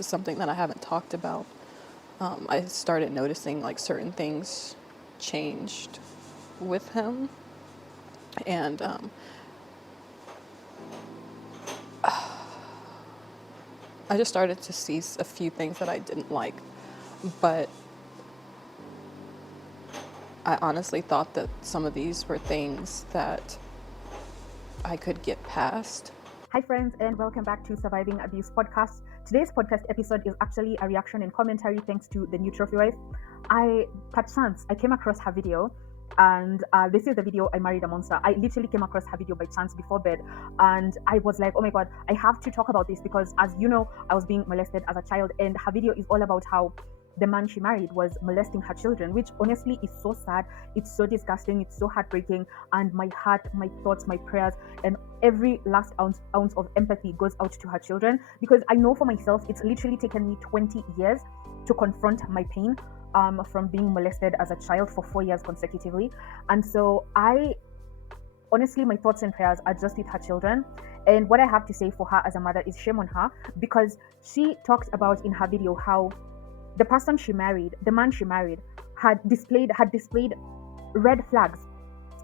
this is something that I haven't talked about. I started noticing like certain things changed with him, and I just started to see a few things that I didn't like, but I honestly thought that some of these were things that I could get past. Hi friends, and welcome back to Surviving Abuse Podcast. Today's podcast episode is actually a reaction and commentary thanks to the new trophy wife. I came across her video, and this is the video I Married a Monster. I literally came across her video by chance before bed, and I was like, oh my god, I have to talk about this because, as you know, I was being molested as a child, and her video is all about how the man she married was molesting her children, which honestly is so sad. It's so disgusting. It's so heartbreaking. And my heart, my thoughts, my prayers, and every last ounce of empathy goes out to her children, because I know for myself, it's literally taken me 20 years to confront my pain from being molested as a child for 4 years consecutively. And so honestly, my thoughts and prayers are just with her children. And what I have to say for her as a mother is shame on her, because she talked about in her video how the person she married, the man she married, had displayed red flags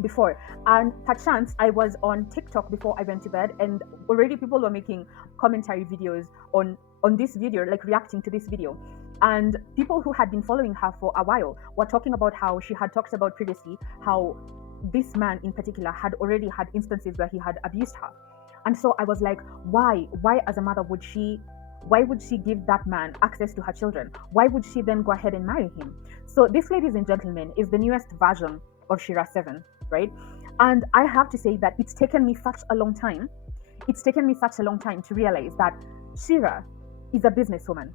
before. And perchance I was on TikTok before I went to bed, and already people were making commentary videos on this video, like reacting to this video. And people who had been following her for a while were talking about how she had talked about previously how this man in particular had already had instances where he had abused her. And so I was like, why as a mother would she give that man access to her children? Why would she then go ahead and marry him? So this, ladies and gentlemen, is the newest version of SheraSeven, right? And I have to say that it's taken me such a long time. It's taken me such a long time to realize that Shera is a businesswoman.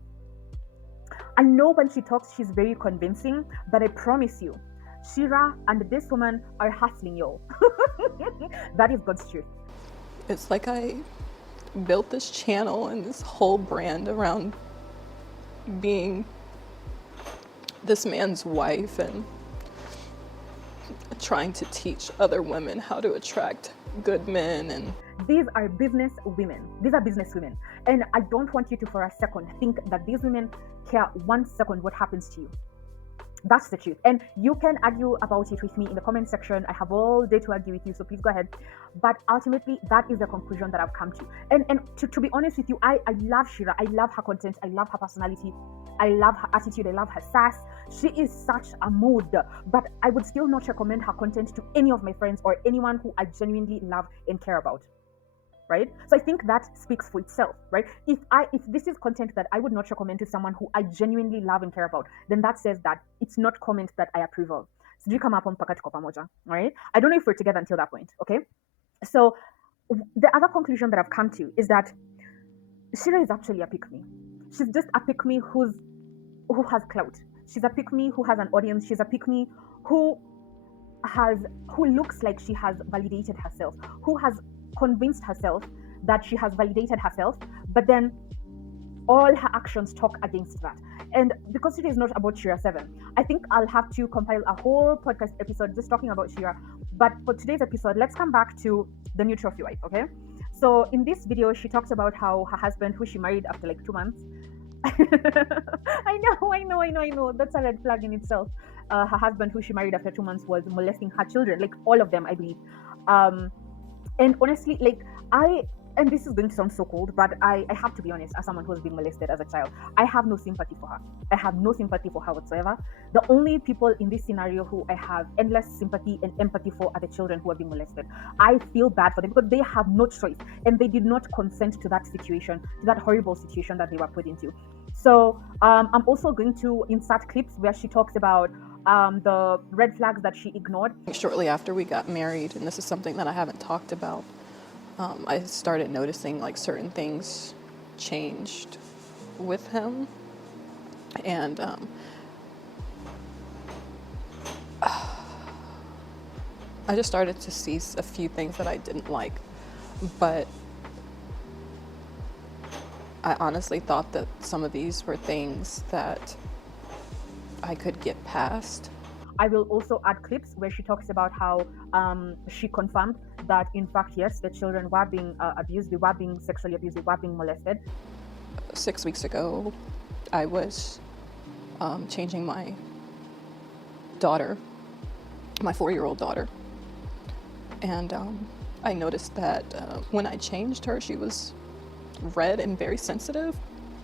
I know when she talks, she's very convincing, but I promise you, Shera and this woman are hustling y'all. That is God's truth. It's like I built this channel and this whole brand around being this man's wife and trying to teach other women how to attract good men. And these are business women. And I don't want you to for a second think that these women care 1 second what happens to you. That's the truth. And you can argue about it with me in the comment section. I have all day to argue with you, so please go ahead. But ultimately, that is the conclusion that I've come to. And to be honest with you, I love Shera. I love her content. I love her personality. I love her attitude. I love her sass. She is such a mood. But I would still not recommend her content to any of my friends or anyone who I genuinely love and care about. Right? So I think that speaks for itself, right? If this is content that I would not recommend to someone who I genuinely love and care about, then that says that it's not comment that I approve of. So do you come up on mpaka tuko pamoja, right? I don't know if we're together until that point, okay? So the other conclusion that I've come to is that Shera is actually a pick-me. She's just a pick-me who has clout. She's a pick-me who has an audience. She's a pick-me who looks like she has validated herself, who has convinced herself that she has validated herself, but then all her actions talk against that. And because it is not about SheraSeven, I think I'll have to compile a whole podcast episode just talking about Shera. But for today's episode, let's come back to the new trophy wife, okay? So in this video, she talks about how her husband, who she married after like 2 months, I know, that's a red flag in itself. Her husband, who she married after 2 months, was molesting her children, like all of them, I believe. And honestly, and this is going to sound so cold, but I have to be honest, as someone who was being molested as a child, I have no sympathy for her. I have no sympathy for her whatsoever. The only people in this scenario who I have endless sympathy and empathy for are the children who are being molested. I feel bad for them because they have no choice and they did not consent to that situation, to that horrible situation that they were put into. So I'm also going to insert clips where she talks about the red flags that she ignored. Shortly after we got married, and this is something that I haven't talked about, I started noticing like certain things changed with him, and I just started to see a few things that I didn't like, but I honestly thought that some of these were things that I could get past. I will also add clips where she talks about how she confirmed that, in fact, yes, the children were being abused, they were being sexually abused, they were being molested. 6 weeks ago, I was changing my daughter, my 4-year-old daughter, and I noticed that when I changed her, she was red and very sensitive,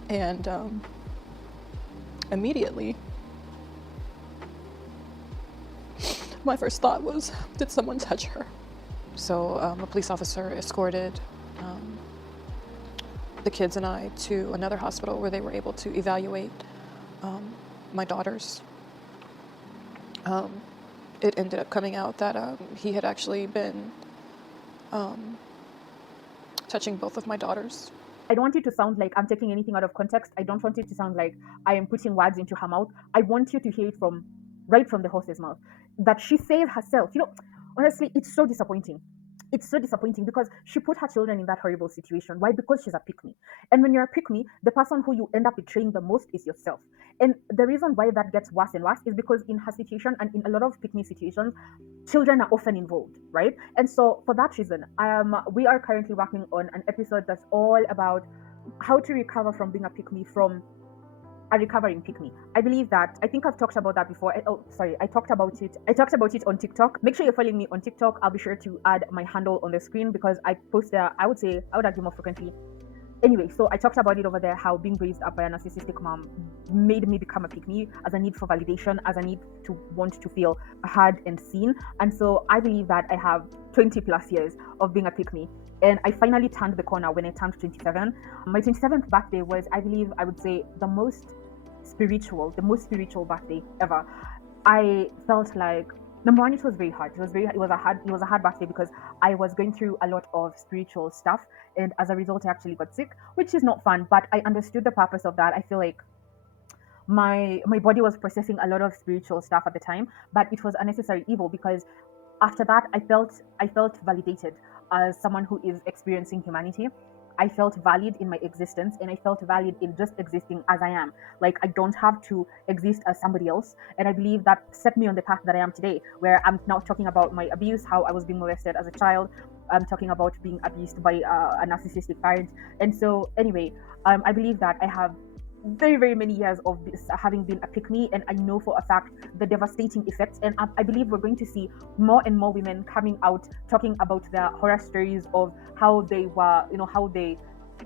and immediately my first thought was, did someone touch her? So a police officer escorted the kids and I to another hospital where they were able to evaluate my daughters. It ended up coming out that he had actually been touching both of my daughters. I don't want it to sound like I'm taking anything out of context. I don't want it to sound like I am putting words into her mouth. I want you to hear it from right from the horse's mouth that she saved herself. Honestly, it's so disappointing. It's so disappointing because she put her children in that horrible situation. Why? Because she's a pick-me. And when you're a pick-me, the person who you end up betraying the most is yourself. And the reason why that gets worse and worse is because in her situation and in a lot of pick-me situations, children are often involved, right? And so for that reason, we are currently working on an episode that's all about how to recover from being a pick-me, from a recovering pick-me. I believe that, I think I've talked about that before. I talked about it on TikTok. Make sure you're following me on TikTok. I'll be sure to add my handle on the screen because I post there, I would argue more frequently. Anyway, so I talked about it over there, how being raised up by a narcissistic mom made me become a pick-me, as a need for validation, as a need to want to feel heard and seen. And so I believe that I have 20 plus years of being a pick-me. And I finally turned the corner when I turned 27. My 27th birthday was, I believe, I would say the most spiritual birthday ever. I felt like, number one, it was very hard. It was a hard birthday because I was going through a lot of spiritual stuff, and as a result, I actually got sick, which is not fun. But I understood the purpose of that. I feel like my body was processing a lot of spiritual stuff at the time, but it was a necessary evil because after that, I felt validated as someone who is experiencing humanity. I felt valued in my existence, and I felt valued in just existing as I am. Like, I don't have to exist as somebody else. And I believe that set me on the path that I am today, where I'm now talking about my abuse, how I was being molested as a child. I'm talking about being abused by a narcissistic parent. And so, anyway, I believe that I have very, very many years of this, having been a pick-me, and I know for a fact the devastating effects. And I believe we're going to see more and more women coming out talking about their horror stories of how they were,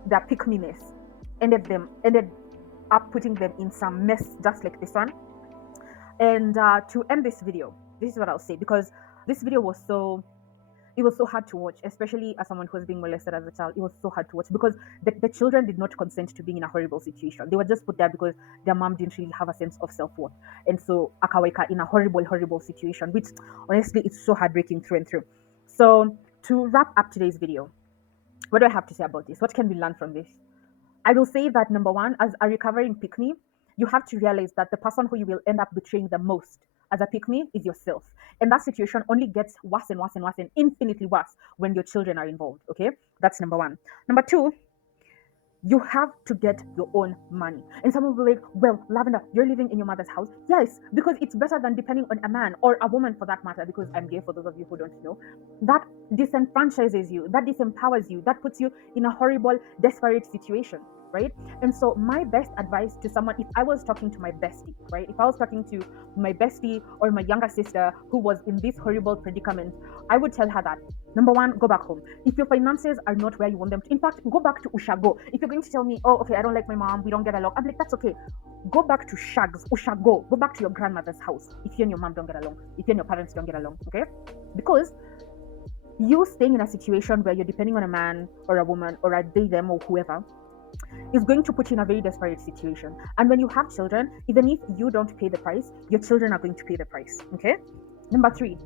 their pick-me-ness ended up putting them in some mess just like this one. And to end this video, this is what I'll say, because this video was so hard to watch, especially as someone who was being molested as a child. It was so hard to watch because the children did not consent to being in a horrible situation. They were just put there because their mom didn't really have a sense of self-worth. And so akaweka in a horrible situation, which honestly, it's so heartbreaking through and through. So to wrap up today's video, what do I have to say about this? What can we learn from this? I will say that number one, as a recovering pick-me, you have to realize that the person who you will end up betraying the most as a pick-me is yourself. And that situation only gets worse and worse and worse and infinitely worse when your children are involved. Okay, that's number one. Number two, you have to get your own money. And someone will be like, well, Lavender, you're living in your mother's house. Yes, because it's better than depending on a man or a woman for that matter, because I'm gay for those of you who don't know. That disenfranchises you, that disempowers you, that puts you in a horrible, desperate situation, right? And so my best advice to someone, if I was talking to my bestie, right? If I was talking to my bestie or my younger sister who was in this horrible predicament, I would tell her that, number one, go back home. If your finances are not where you want them to, in fact, go back to Ushago. If you're going to tell me, oh, okay, I don't like my mom, we don't get along, I'm like, that's okay. Go back to Shags, Ushago. Go back to your grandmother's house if you and your mom don't get along, if you and your parents don't get along, okay? Because you staying in a situation where you're depending on a man or a woman or a they, them, or whoever is going to put you in a very desperate situation. And when you have children, even if you don't pay the price, your children are going to pay the price, okay? Number three,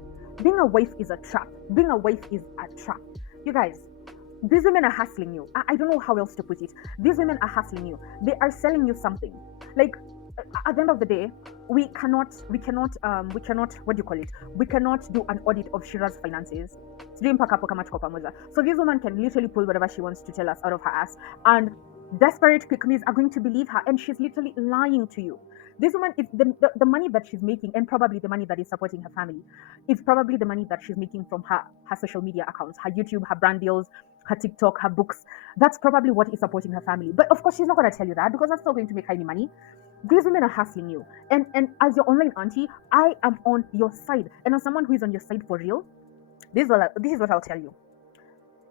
being a wife is a trap. Being a wife is a trap. You guys, these women are hustling you. I don't know how else to put it. These women are hustling you. They are selling you something. Like, at the end of the day, we cannot, what do you call it? We cannot do an audit of Shira's finances. So this woman can literally pull whatever she wants to tell us out of her ass. And desperate pick-me's are going to believe her, and she's literally lying to you. This woman, is the money that she's making, and probably the money that is supporting her family, is probably the money that she's making from her social media accounts, her YouTube, her brand deals, her TikTok, her books. That's probably what is supporting her family. But of course, she's not going to tell you that because that's not going to make her any money. These women are hustling you. And as your online auntie, I am on your side. And as someone who is on your side for real, this is what I'll tell you.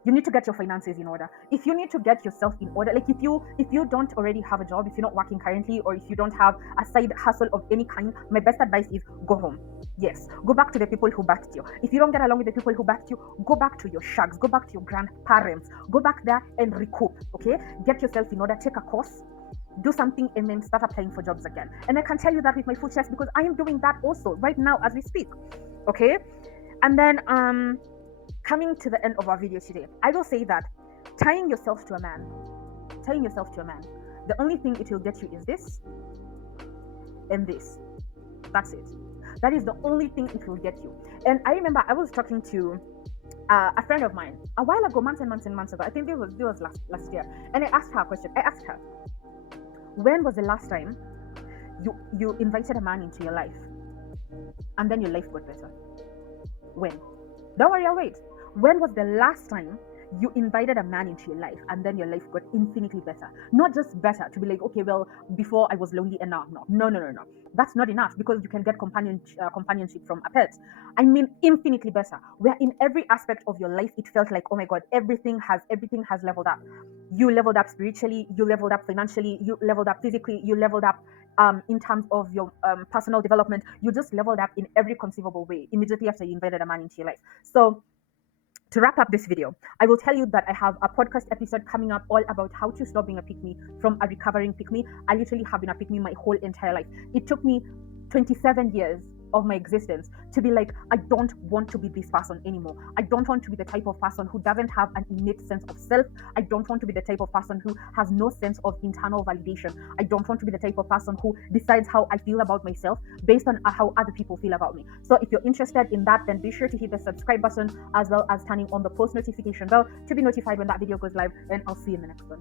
You need to get your finances in order. If you need to get yourself in order, like if you don't already have a job, if you're not working currently, or if you don't have a side hustle of any kind, my best advice is go home. Yes, go back to the people who backed you. If you don't get along with the people who backed you, go back to your shags, go back to your grandparents, go back there and recoup. Okay, get yourself in order, take a course, do something, and then start applying for jobs again. And I can tell you that with my full chest because I am doing that also right now as we speak. Okay, and then coming to the end of our video today, I will say that tying yourself to a man, the only thing it will get you is this and this. That's it. That is the only thing it will get you. And I remember I was talking to a friend of mine a while ago, months and months ago. I think it was last year. And I asked her a question. I asked her, when was the last time you invited a man into your life and then your life got better? When? Don't worry, I'll wait. When was the last time you invited a man into your life and then your life got infinitely better? Not just better to be like, okay, well, before I was lonely and now I'm not. No. That's not enough because you can get companionship from a pet. I mean, infinitely better. Where in every aspect of your life, it felt like, oh my God, everything has leveled up. You leveled up spiritually, you leveled up financially, you leveled up physically, you leveled up in terms of your personal development. You just leveled up in every conceivable way immediately after you invited a man into your life. So to wrap up this video, I will tell you that I have a podcast episode coming up all about how to stop being a pick-me from a recovering pick-me. I literally have been a pick-me my whole entire life. It took me 27 years of my existence to be like, I don't want to be this person anymore. I don't want to be the type of person who doesn't have an innate sense of self. I don't want to be the type of person who has no sense of internal validation. I don't want to be the type of person who decides how I feel about myself based on how other people feel about me. So if you're interested in that, then be sure to hit the subscribe button as well as turning on the post notification bell to be notified when that video goes live, and I'll see you in the next one.